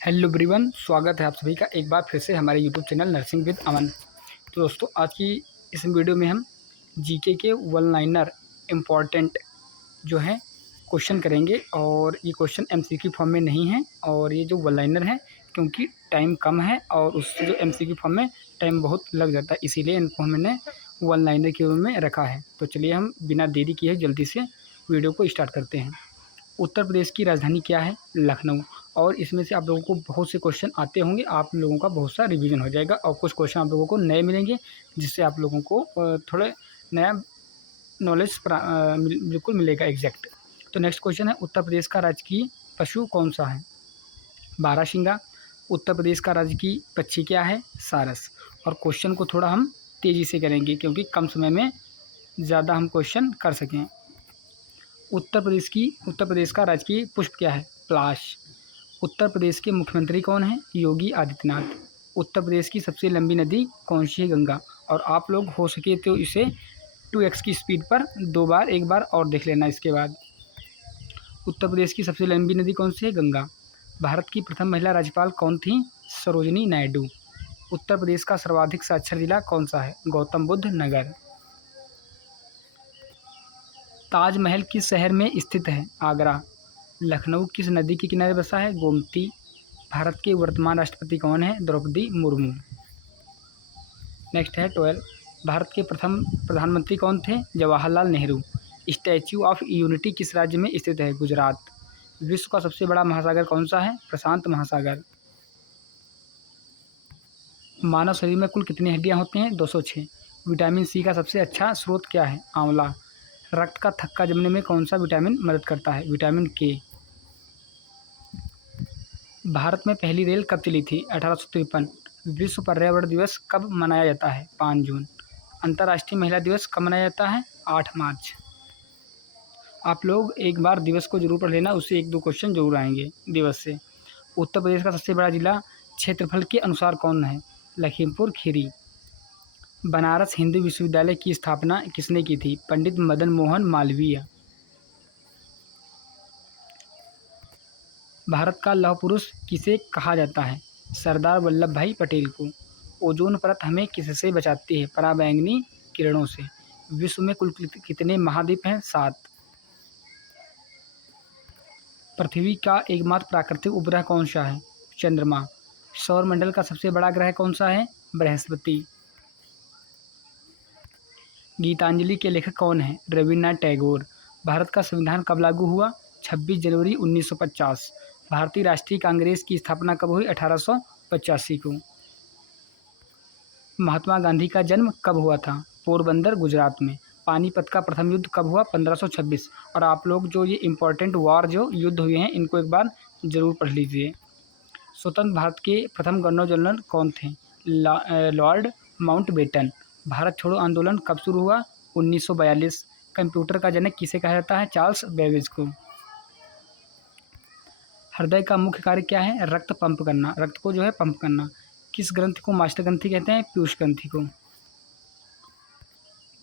Hello everyone, स्वागत है आप सभी का एक बार फिर से हमारे यूट्यूब चैनल नर्सिंग विद अमन। तो दोस्तों, आज की इस वीडियो में हम जीके के वन लाइनर इम्पॉर्टेंट जो हैं क्वेश्चन करेंगे। और ये क्वेश्चन एमसीक्यू फॉर्म में नहीं है, और ये जो वन लाइनर है क्योंकि टाइम कम है और उससे जो एमसीक्यू फॉर्म में टाइम बहुत लग जाता है, इसीलिए इनको हमने वन लाइनर के रूप में रखा है। तो चलिए हम बिना देरी किए जल्दी से वीडियो को स्टार्ट करते हैं। उत्तर प्रदेश की राजधानी क्या है? लखनऊ। और इसमें से आप लोगों को बहुत से क्वेश्चन आते होंगे, आप लोगों का बहुत सा रिवीजन हो जाएगा और कुछ क्वेश्चन आप लोगों को नए मिलेंगे, जिससे आप लोगों को थोड़े नया नॉलेज बिल्कुल मिलेगा एग्जैक्ट। तो नेक्स्ट क्वेश्चन है, उत्तर प्रदेश का राजकीय पशु कौन सा है? बारहसिंगा। उत्तर प्रदेश का राजकीय पक्षी क्या है? सारस। और क्वेश्चन को थोड़ा हम तेज़ी से करेंगे क्योंकि कम समय में ज़्यादा हम क्वेश्चन कर सकें। उत्तर प्रदेश का राजकीय पुष्प क्या है? पलाश। उत्तर प्रदेश के मुख्यमंत्री कौन हैं? योगी आदित्यनाथ। उत्तर प्रदेश की सबसे लंबी नदी कौन सी है? गंगा। और आप लोग हो सके तो इसे 2x की स्पीड पर एक बार और देख लेना। इसके बाद उत्तर प्रदेश की सबसे लंबी नदी कौन सी है? गंगा। भारत की प्रथम महिला राज्यपाल कौन थी? सरोजिनी नायडू। उत्तर प्रदेश का सर्वाधिक साक्षर जिला कौन सा है? गौतम बुद्ध नगर। ताजमहल किस शहर में स्थित है? आगरा। लखनऊ किस नदी के किनारे बसा है? गोमती। भारत के वर्तमान राष्ट्रपति कौन है? द्रौपदी मुर्मू। नेक्स्ट है 12। भारत के प्रथम प्रधानमंत्री कौन थे? Jawaharlal Nehru. Statue of unity किस राज्य में स्थित है? गुजरात। विश्व का सबसे बड़ा महासागर कौन सा है? प्रशांत महासागर। मानव शरीर में कुल कितनी हड्डियां होती हैं? 206। विटामिन सी का सबसे अच्छा स्रोत क्या है? आंवला। रक्त का थक्का जमने में कौन सा विटामिन मदद करता है? विटामिन के। भारत में पहली रेल कब चली थी? 1853। विश्व पर्यावरण दिवस कब मनाया जाता है? 5 जून। अंतर्राष्ट्रीय महिला दिवस कब मनाया जाता है? 8 मार्च। आप लोग एक बार दिवस को जरूर पढ़ लेना, उससे 1-2 क्वेश्चन जरूर आएंगे दिवस से। उत्तर प्रदेश का सबसे बड़ा जिला क्षेत्रफल के अनुसार कौन है? लखीमपुर खीरी। बनारस हिंदू विश्वविद्यालय की स्थापना किसने की थी? पंडित मदन मोहन मालवीय। भारत का लौह पुरुष किसे कहा जाता है? सरदार वल्लभ भाई पटेल को। ओजोन परत हमें किससे बचाती है? पराबैंगनी किरणों से। विश्व में कुल कितने महाद्वीप हैं? 7। पृथ्वी का एकमात्र प्राकृतिक उपग्रह कौन सा है? चंद्रमा। सौरमंडल का सबसे बड़ा ग्रह कौन सा है? बृहस्पति। गीतांजलि के लेखक कौन हैं? रविन्द्रनाथ टैगोर। भारत का संविधान कब लागू हुआ? 26 जनवरी 1950। भारतीय राष्ट्रीय कांग्रेस की स्थापना कब हुई? 1885 को। महात्मा गांधी का जन्म कब हुआ था? पोरबंदर, गुजरात में। पानीपत का प्रथम युद्ध कब हुआ? 1526। और आप लोग जो ये इम्पोर्टेंट वार जो युद्ध हुए हैं, इनको एक बार ज़रूर पढ़ लीजिए। स्वतंत्र भारत के प्रथम गवर्नर जनरल कौन थे? Lord Mountbatten. भारत छोड़ो आंदोलन कब शुरू हुआ? 1942। कंप्यूटर का जनक किसे कहा जाता है? चार्ल्स बेबेज को। हृदय का मुख्य कार्य क्या है? रक्त पंप करना, रक्त को जो है पंप करना। किस ग्रंथि को मास्टर ग्रंथि कहते हैं? पीयूष ग्रंथि को।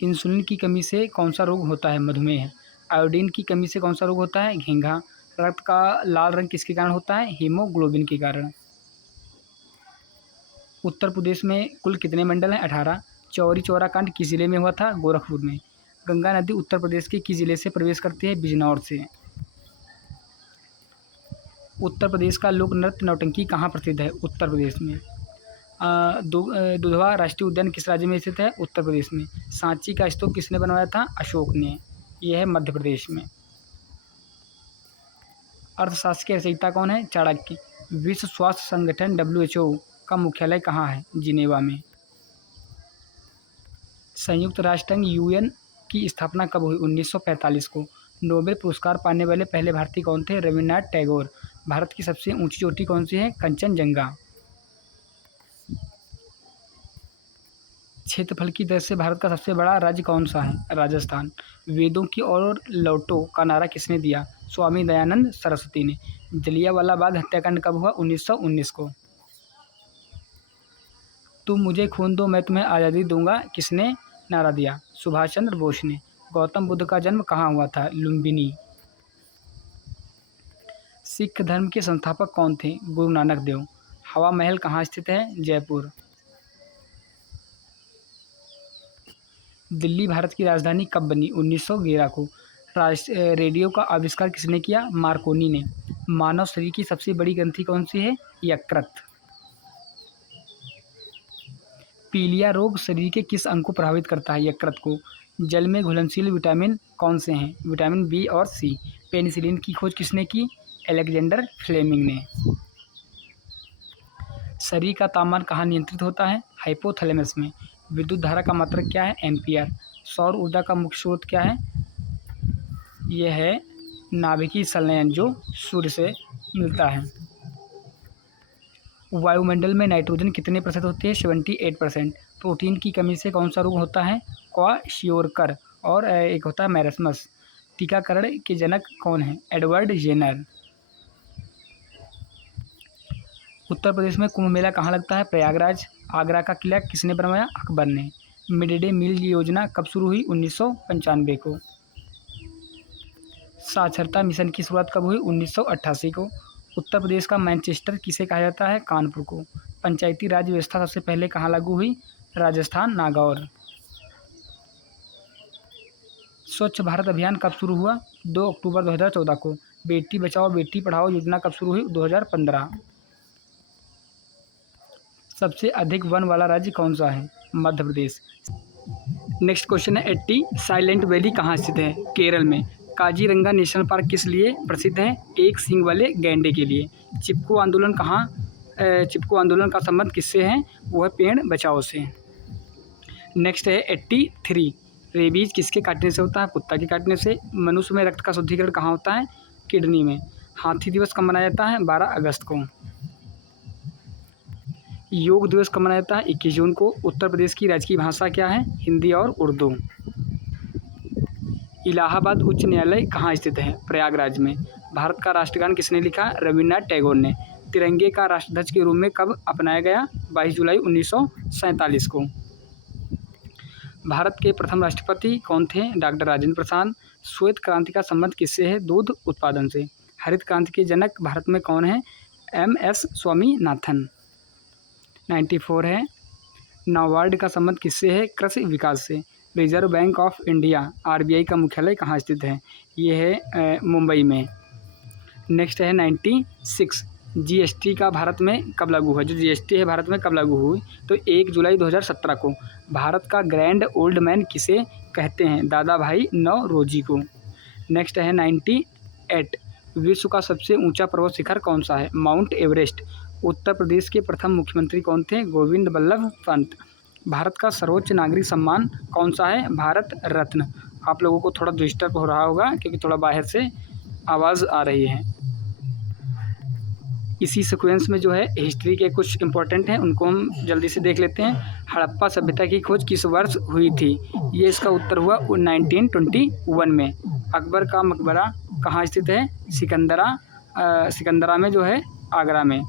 इंसुलिन की कमी से कौन सा रोग होता है? मधुमेह। आयोडीन की कमी से कौन सा रोग होता है? घेंघा। रक्त का लाल रंग किसके कारण होता है? हीमोग्लोबिन के कारण। उत्तर प्रदेश में कुल कितने मंडल हैं? 18। चौरी चौरा कांड किस जिले में हुआ था? गोरखपुर में। गंगा नदी उत्तर प्रदेश के किस जिले से प्रवेश करती है? बिजनौर से। उत्तर प्रदेश का लोक नृत्य नौटंकी कहाँ प्रसिद्ध है? उत्तर प्रदेश में। दुधवा राष्ट्रीय उद्यान किस राज्य में स्थित है? उत्तर प्रदेश में। सांची का स्तूप किसने बनवाया था? अशोक ने। यह है मध्य प्रदेश में। अर्थशास्त्र के रचयिता कौन है? चाणक्य। विश्व स्वास्थ्य संगठन WHO का मुख्यालय कहाँ है? जिनेवा में। संयुक्त राष्ट्र संघ UN की स्थापना कब हुई? 1945 को। नोबेल पुरस्कार पाने वाले पहले भारतीय कौन थे? रविन्द्रनाथ टैगोर। भारत की सबसे ऊंची चोटी कौन सी है? कंचनजंगा। क्षेत्रफल की दृष्टि से भारत का सबसे बड़ा राज्य कौन सा है? राजस्थान। वेदों की ओर लौटो का नारा किसने दिया? स्वामी दयानंद सरस्वती ने। जलियांवाला बाग हत्याकांड कब हुआ? 1919 को। तुम मुझे खून दो मैं तुम्हें आज़ादी दूंगा किसने नारा दिया? सुभाष चंद्र बोस ने। गौतम बुद्ध का जन्म कहाँ हुआ था? लुम्बिनी। सिख धर्म के संस्थापक कौन थे? गुरु नानक देव। हवा महल कहाँ स्थित है? जयपुर। दिल्ली भारत की राजधानी कब बनी? 1911 को। रेडियो का आविष्कार किसने किया? मार्कोनी ने। मानव शरीर की सबसे बड़ी ग्रंथि कौन सी है? यकृत। पीलिया रोग शरीर के किस अंग को प्रभावित करता है? यकृत को। जल में घुलनशील विटामिन कौन से हैं? विटामिन बी और सी। पेनिसिलिन की खोज किसने की? अलेक्जेंडर फ्लेमिंग ने। शरीर का तापमान कहाँ नियंत्रित होता है? हाइपोथैलेमस में। विद्युत धारा का मात्रक क्या है? एम्पियर। सौर ऊर्जा का मुख्य स्रोत क्या है? यह है नाभिकीय संलयन जो सूर्य से मिलता है। वायुमंडल में नाइट्रोजन कितने प्रतिशत होती है? 78%। प्रोटीन की कमी से कौन सा रोग होता है? क्वाशियोरकर। और एक होता है मैरस्मस। टीकाकरण के जनक कौन है? Edward Jenner. उत्तर प्रदेश में कुंभ मेला कहाँ लगता है? प्रयागराज। आगरा का किला किसने बनवाया? अकबर ने। मिड डे मील योजना कब शुरू हुई? 1995 को। साक्षरता मिशन की शुरुआत कब हुई? 1988 को। उत्तर प्रदेश का मैनचेस्टर किसे कहा जाता है? कानपुर को। पंचायती राज व्यवस्था सबसे पहले कहाँ लागू हुई? राजस्थान, नागौर। स्वच्छ भारत अभियान कब शुरू हुआ? 2 अक्टूबर 2014 को। बेटी बचाओ बेटी पढ़ाओ योजना कब शुरू हुई? 2015। सबसे अधिक वन वाला राज्य कौन सा है? मध्य प्रदेश। नेक्स्ट क्वेश्चन है 80। साइलेंट वैली कहाँ स्थित है? केरल में। काजीरंगा नेशनल पार्क किस लिए प्रसिद्ध है? एक सींग वाले गैंडे के लिए। चिपको आंदोलन का संबंध किससे है? वो है पेड़ बचाओ से। नेक्स्ट है 83। रेबीज किसके काटने से होता है? कुत्ता के काटने से। मनुष्य में रक्त का शुद्धिकरण कहाँ होता है? किडनी में। हाथी दिवस कब मनाया जाता है? 12 अगस्त को। योग दिवस कब मनाया जाता है? 21 जून को। उत्तर प्रदेश की राजकीय भाषा क्या है? हिंदी और उर्दू। इलाहाबाद उच्च न्यायालय कहाँ स्थित है? प्रयागराज में। भारत का राष्ट्रगान किसने लिखा? रविन्द्रनाथ टैगोर ने। तिरंगे का राष्ट्रध्वज के रूप में कब अपनाया गया? 22 जुलाई 1947 को। भारत के प्रथम राष्ट्रपति कौन थे? डॉक्टर राजेंद्र प्रसाद। श्वेत क्रांति का संबंध किससे है? दूध उत्पादन से। हरित क्रांति के जनक भारत में कौन है? MS स्वामीनाथन। 94 है। नाबार्ड का संबंध किससे है? कृषि विकास से। Reserve bank of India RBI का मुख्यालय कहाँ स्थित है? ये है मुंबई में। नेक्स्ट है 96। GST का भारत में कब लागू हुआ? जो GST है भारत में कब लागू हुई? तो 1 जुलाई 2017 को। भारत का ग्रैंड ओल्ड मैन किसे कहते हैं? दादा भाई नौरोजी को। नेक्स्ट है 98। विश्व का सबसे ऊंचा पर्वत शिखर कौन सा है? Mount Everest. उत्तर प्रदेश के प्रथम मुख्यमंत्री कौन थे? गोविंद बल्लभ पंत। भारत का सर्वोच्च नागरिक सम्मान कौन सा है? भारत रत्न। आप लोगों को थोड़ा डिस्टर्ब हो रहा होगा क्योंकि थोड़ा बाहर से आवाज़ आ रही है। इसी सीक्वेंस में जो है हिस्ट्री के कुछ इंपॉर्टेंट हैं, उनको हम जल्दी से देख लेते हैं। हड़प्पा सभ्यता की खोज किस वर्ष हुई थी? ये इसका उत्तर हुआ 1921 में। अकबर का मकबरा कहाँ स्थित है? सिकंदरा में जो है आगरा में।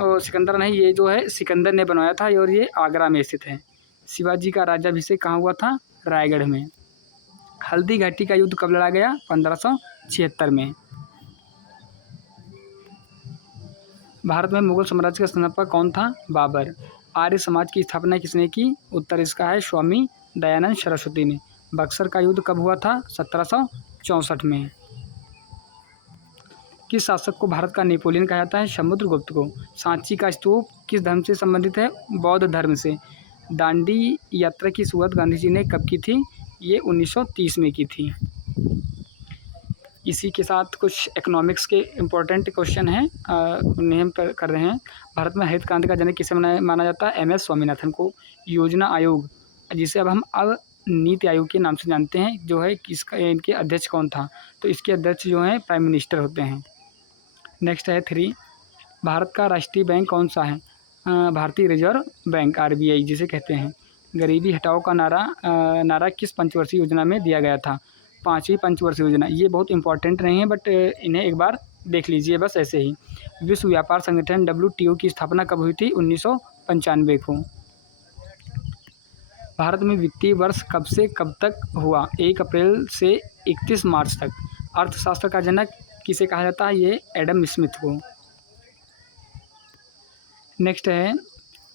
और सिकंदर नहीं, ये जो है सिकंदर ने बनवाया था और ये आगरा में स्थित है। शिवाजी का राज्याभिषेक कहाँ हुआ था? रायगढ़ में। हल्दी घाटी का युद्ध कब लड़ा गया? 1576 में। भारत में मुगल साम्राज्य का संस्थापक कौन था? बाबर। आर्य समाज की स्थापना किसने की? उत्तर इसका है स्वामी दयानंद सरस्वती ने। बक्सर का युद्ध कब हुआ था? 1764 में। किस शासक को भारत का नेपोलियन कहा जाता है? समुद्रगुप्त को। सांची का स्तूप किस धर्म से संबंधित है? बौद्ध धर्म से। दांडी यात्रा की शुरुआत गांधी जी ने कब की थी? ये 1930 में की थी। इसी के साथ कुछ इकोनॉमिक्स के इम्पोर्टेंट क्वेश्चन हैं, उन्हें हम कर रहे हैं। भारत में हरित क्रांति का जनक किसे माना जाता है? MS स्वामीनाथन को। योजना आयोग जिसे अब हम नीति आयोग के नाम से जानते हैं, जो है किसका, इनके अध्यक्ष कौन था? तो इसके अध्यक्ष जो हैं प्राइम मिनिस्टर होते हैं। नेक्स्ट है 3। भारत का राष्ट्रीय बैंक कौन सा है? भारतीय रिजर्व बैंक RBI जिसे कहते हैं। गरीबी हटाओ का नारा किस पंचवर्षीय योजना में दिया गया था? 5वीं पंचवर्षीय योजना। ये बहुत इंपॉर्टेंट नहीं है बट इन्हें एक बार देख लीजिए बस ऐसे ही। विश्व व्यापार संगठन WTO की स्थापना कब हुई थी? 1995 को। भारत में वित्तीय वर्ष कब से कब तक हुआ? 1 अप्रैल से 31 मार्च तक। अर्थशास्त्र का जनक किसे कहा जाता है? ये एडम स्मिथ को। नेक्स्ट है,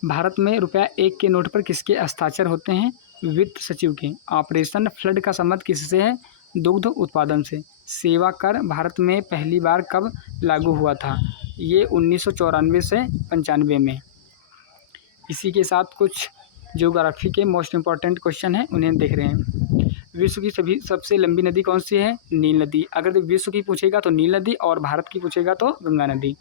भारत में रुपया 1 के नोट पर किसके हस्ताक्षर होते हैं? वित्त सचिव के। ऑपरेशन फ्लड का संबंध किससे है? दुग्ध उत्पादन से। सेवा कर भारत में पहली बार कब लागू हुआ था? ये 1994 से 95 में। इसी के साथ कुछ ज्योग्राफी के मोस्ट इम्पॉर्टेंट क्वेश्चन हैं, उन्हें हम देख रहे हैं। विश्व की सभी सबसे लंबी नदी कौन सी है? नील नदी। अगर विश्व की पूछेगा तो नील नदी, और भारत की पूछेगा तो गंगा नदी।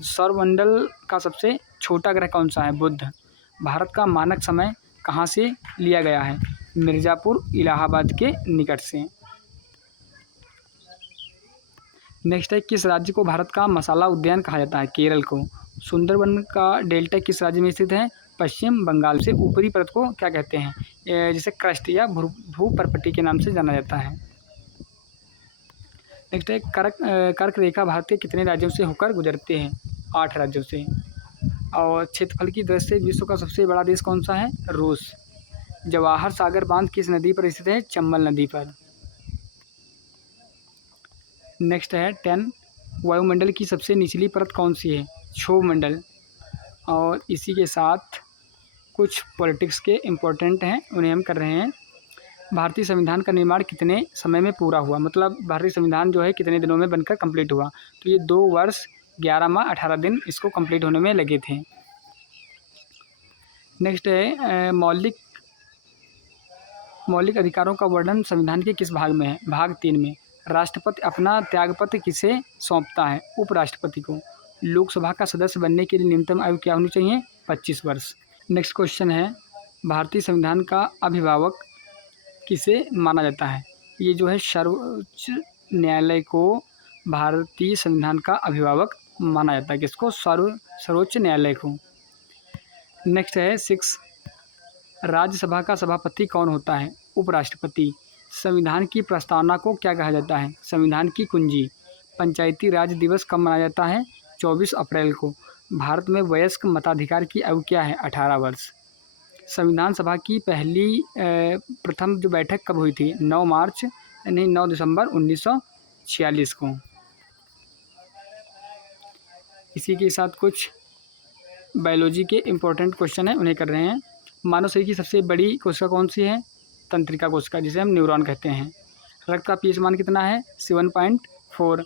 सौरमंडल का सबसे छोटा ग्रह कौन सा है? बुध। भारत का मानक समय कहाँ से लिया गया है? मिर्ज़ापुर इलाहाबाद के निकट से। नेक्स्ट है, किस राज्य को भारत का मसाला उद्यान कहा जाता है? केरल को। सुंदरबन का डेल्टा किस राज्य में स्थित है? पश्चिम बंगाल से। ऊपरी परत को क्या कहते हैं? जिसे क्रस्ट या भूपर्पटी के नाम से जाना जाता है। नेक्स्ट है, कर्क रेखा भारत के कितने राज्यों से होकर गुजरते हैं? 8 राज्यों से। और क्षेत्रफल की दृष्टि से विश्व का सबसे बड़ा देश कौन सा है? रूस। जवाहर सागर बांध किस नदी पर स्थित है? चंबल नदी पर। नेक्स्ट है 10, वायुमंडल की सबसे निचली परत कौन सी है? क्षोभ मंडल। और इसी के साथ कुछ पॉलिटिक्स के इम्पोर्टेंट हैं, उन्हें हम कर रहे हैं। भारतीय संविधान का निर्माण कितने समय में पूरा हुआ? मतलब भारतीय संविधान जो है कितने दिनों में बनकर कंप्लीट हुआ? तो ये 2 वर्ष 11 माह 18 दिन इसको कंप्लीट होने में लगे थे। नेक्स्ट है, मौलिक अधिकारों का वर्णन संविधान के किस भाग में है? भाग 3 में। राष्ट्रपति अपना त्यागपत्र किसे सौंपता है? उपराष्ट्रपति को। लोकसभा का सदस्य बनने के लिए न्यूनतम आयु क्या होनी चाहिए? 25 वर्ष। नेक्स्ट क्वेश्चन है, भारतीय संविधान का अभिभावक किसे माना जाता है? ये जो है सर्वोच्च न्यायालय को भारतीय संविधान का अभिभावक माना जाता है। किसको? सर्वोच्च न्यायालय को। नेक्स्ट है 6, राज्यसभा का सभापति कौन होता है? उपराष्ट्रपति। संविधान की प्रस्तावना को क्या कहा जाता है? संविधान की कुंजी। पंचायती राज दिवस कब मनाया जाता है? 24 अप्रैल को। भारत में वयस्क मताधिकार की आयु क्या है? 18 वर्ष। संविधान सभा की प्रथम जो बैठक कब हुई थी? 9 दिसंबर 1946 को। इसी के साथ कुछ बायोलॉजी के इम्पोर्टेंट क्वेश्चन हैं, उन्हें कर रहे हैं। मानव शरीर की सबसे बड़ी कोशिका कौन सी है? तंत्रिका कोशिका, जिसे हम न्यूरॉन कहते हैं। रक्त का पीएच मान कितना है? 7.4।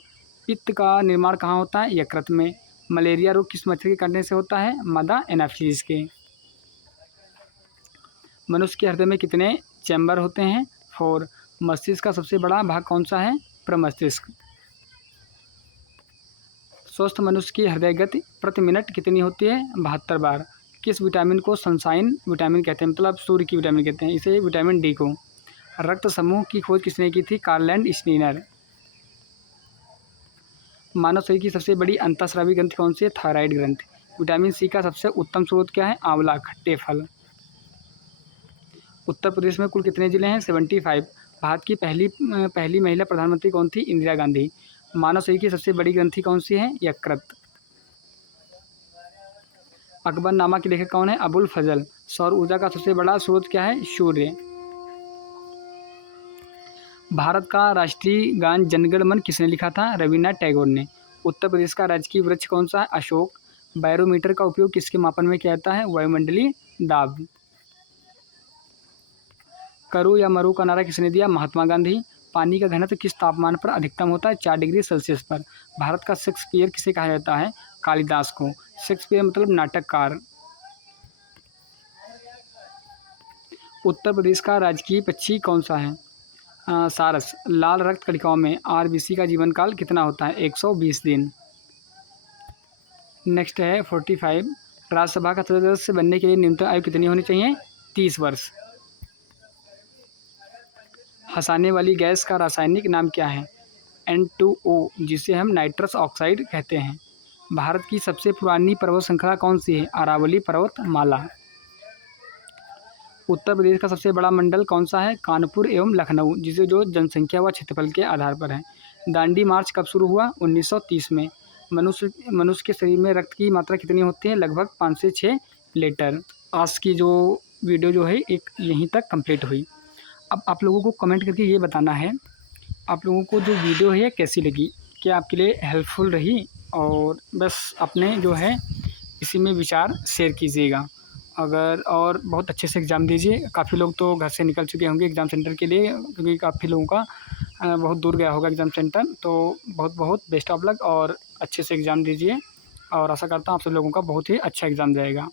पित्त का निर्माण कहाँ होता है? यकृत में। मलेरिया रोग किस मच्छर के काटने से होता है? मादा एनाफिलीज के। मनुष्य के हृदय में कितने चैम्बर होते हैं? 4। मस्तिष्क का सबसे बड़ा भाग कौन सा है? प्रमस्तिष्क। स्वस्थ मनुष्य की हृदय गति प्रति मिनट कितनी होती है? 72 बार। किस विटामिन को सनशाइन विटामिन कहते हैं? मतलब सूर्य की विटामिन कहते हैं, इसे विटामिन डी को। रक्त समूह की खोज किसने की थी? Karl Steiner. मानव शरीर की सबसे बड़ी अंतःस्रावी ग्रंथि कौन सी है? थायराइड ग्रंथि। विटामिन सी का सबसे उत्तम स्रोत क्या है? आंवला, खट्टे फल। उत्तर प्रदेश में कुल कितने जिले हैं? 75। भारत की पहली महिला प्रधानमंत्री कौन थी? इंदिरा गांधी। मानव शरीर की सबसे बड़ी ग्रंथि कौन सी है? यकृत। अकबरनामा के लेखक कौन है? अबुल फजल। सौर ऊर्जा का सबसे बड़ा स्रोत क्या है? सूर्य। भारत का राष्ट्रीय गान जनगण मन किसने लिखा था? रविन्द्रनाथ टैगोर ने। उत्तर प्रदेश का राजकीय वृक्ष कौन सा है? अशोक। बैरोमीटर का उपयोग किसके मापन में किया जाता है? वायुमंडलीय दाब। करो या मरो का नारा किसने दिया? महात्मा गांधी। पानी का घनत्व किस तापमान पर अधिकतम होता है? 4 डिग्री सेल्सियस पर। भारत का शेक्सपियर किसे कहा जाता है? कालिदास को। शेक्सपियर मतलब नाटककार। उत्तर प्रदेश का राजकीय पक्षी कौन सा है? सारस। लाल रक्त कणिकाओं में आरबीसी का जीवन काल कितना होता है? 120 दिन। नेक्स्ट है 45, राज्यसभा का सदस्य बनने के लिए न्यूनतम आयु कितनी होनी चाहिए? 30 वर्ष। हंसाने वाली गैस का रासायनिक नाम क्या है? N2O, जिसे हम नाइट्रस ऑक्साइड कहते हैं। भारत की सबसे पुरानी पर्वत श्रृंखला कौन सी है? अरावली पर्वतमाला। उत्तर प्रदेश का सबसे बड़ा मंडल कौन सा है? कानपुर एवं लखनऊ, जिसे जो जनसंख्या व क्षेत्रफल के आधार पर है। दांडी मार्च कब शुरू हुआ? 1930 में। मनुष्य के शरीर में रक्त की मात्रा कितनी होती है? लगभग 5 से 6 लीटर। आज की जो वीडियो जो है एक यहीं तक कंप्लीट हुई। अब आप लोगों को कमेंट करके ये बताना है आप लोगों को जो वीडियो है कैसी लगी। क्या आपके लिए हेल्पफुल रही। और बस अपने जो है इसी में विचार शेयर कीजिएगा। अगर और बहुत अच्छे से एग्ज़ाम दीजिए। काफ़ी लोग तो घर से निकल चुके होंगे एग्ज़ाम सेंटर के लिए, क्योंकि काफ़ी लोगों का बहुत दूर गया होगा एग्ज़ाम सेंटर। तो बहुत बहुत बेस्ट ऑफ लक और अच्छे से एग्ज़ाम दीजिए और आशा करता हूँ आप सब लोगों का बहुत ही अच्छा एग्ज़ाम जाएगा।